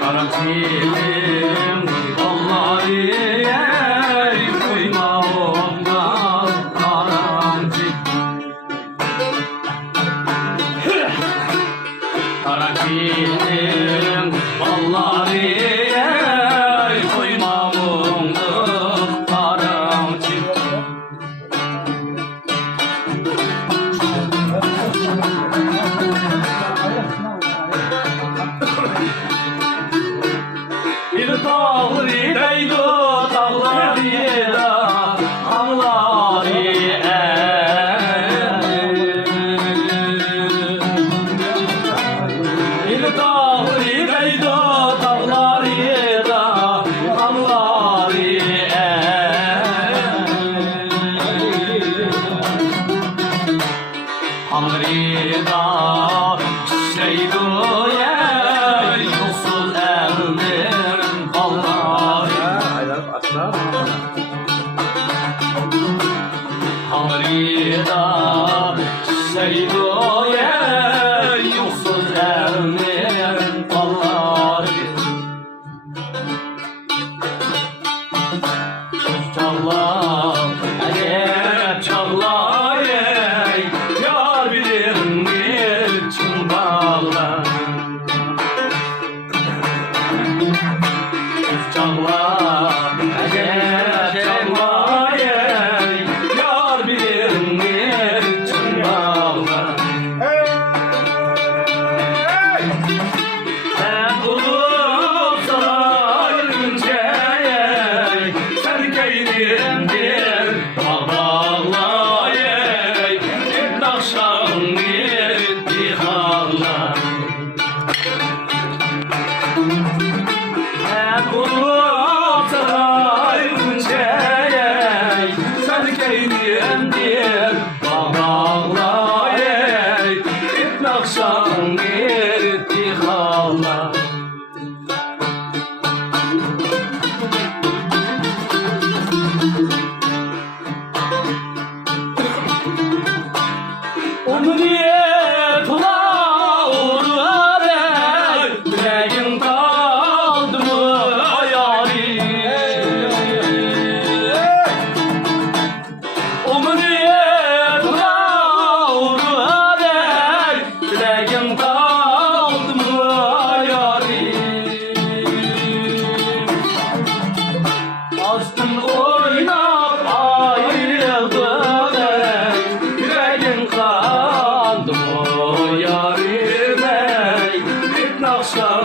Karantinim vallahi koyma ondan karantin. Karantinim vallahi koyma ondan karantin. Bir dağlı deydi dağları da hamları Bir dağlı deydi dağları da hamları hamları da şeydi yolsuz ellerin vallahi Hamrida Seydoye Yusuf Ermin Vallahi Çağlar Çağlar Yar bilir niçin bağlar Çağlar Çağlar Yar bilir niçin bağlar Sen ulusal günceye Sen geyrimdir bağlayı İddaşan ittiharlar Sen ulusal günceye Sen geyrimdir bağlayı İddaşan ittiharlar Umniyet uğrare yüreğim kaldı mı yâri Umniyet uğrare yüreğim kaldı mı yâri Astın oynap ayrıldın yüreğin kandı mı yarime Bir nakşan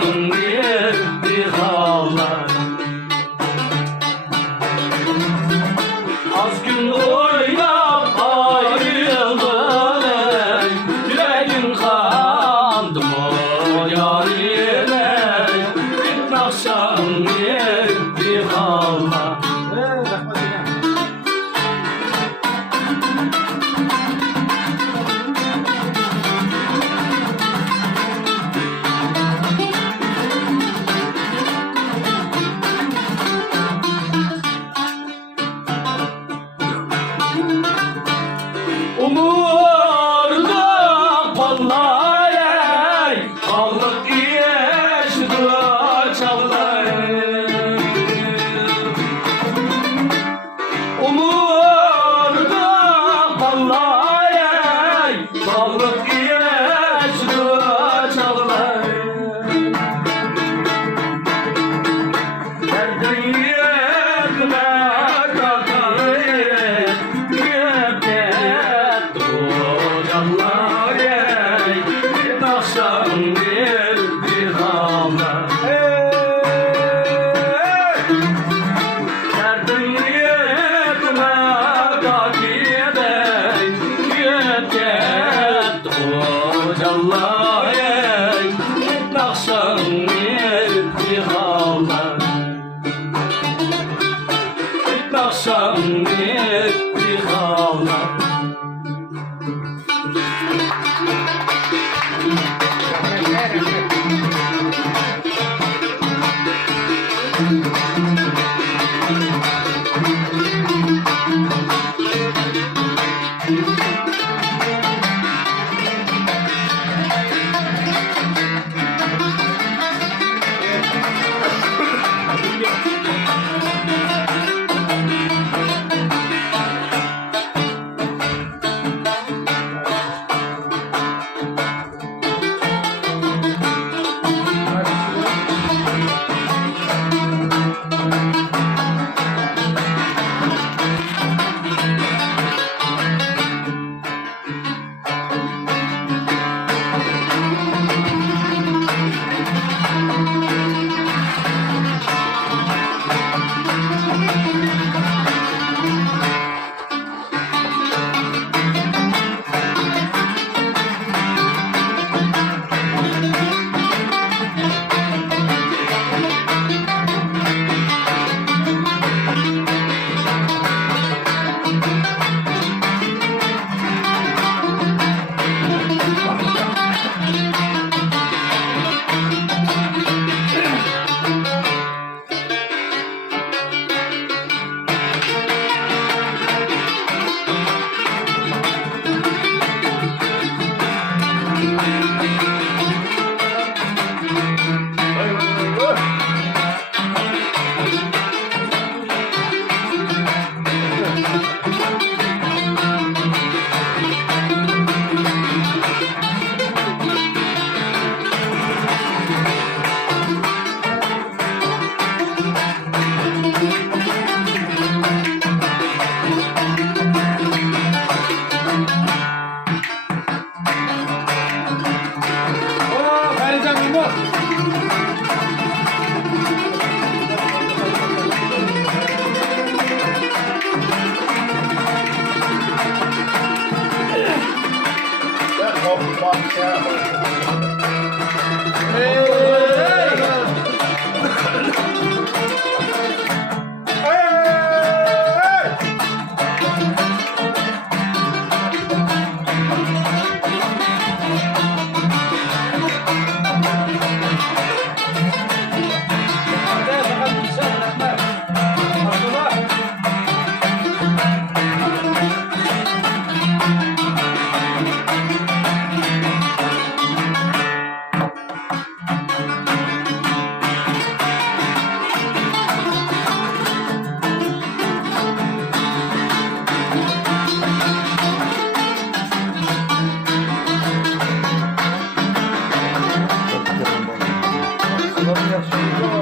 bir hallar Az gün oynap ayrıldın yüreğin kandı mı yarime Bir nakşan bir hallar Umurda vallahi Ağlık yeşdi çağlar Umurda vallahi Ağlık yeşdi çağlar Derdin yetme kakayı bir hamle Derdin yetme kakide Yetket hocalar Nakşan bir hamle Nakşan bir hamle Oo, Ferizem Yılmaz. Nasıl yaşıyor?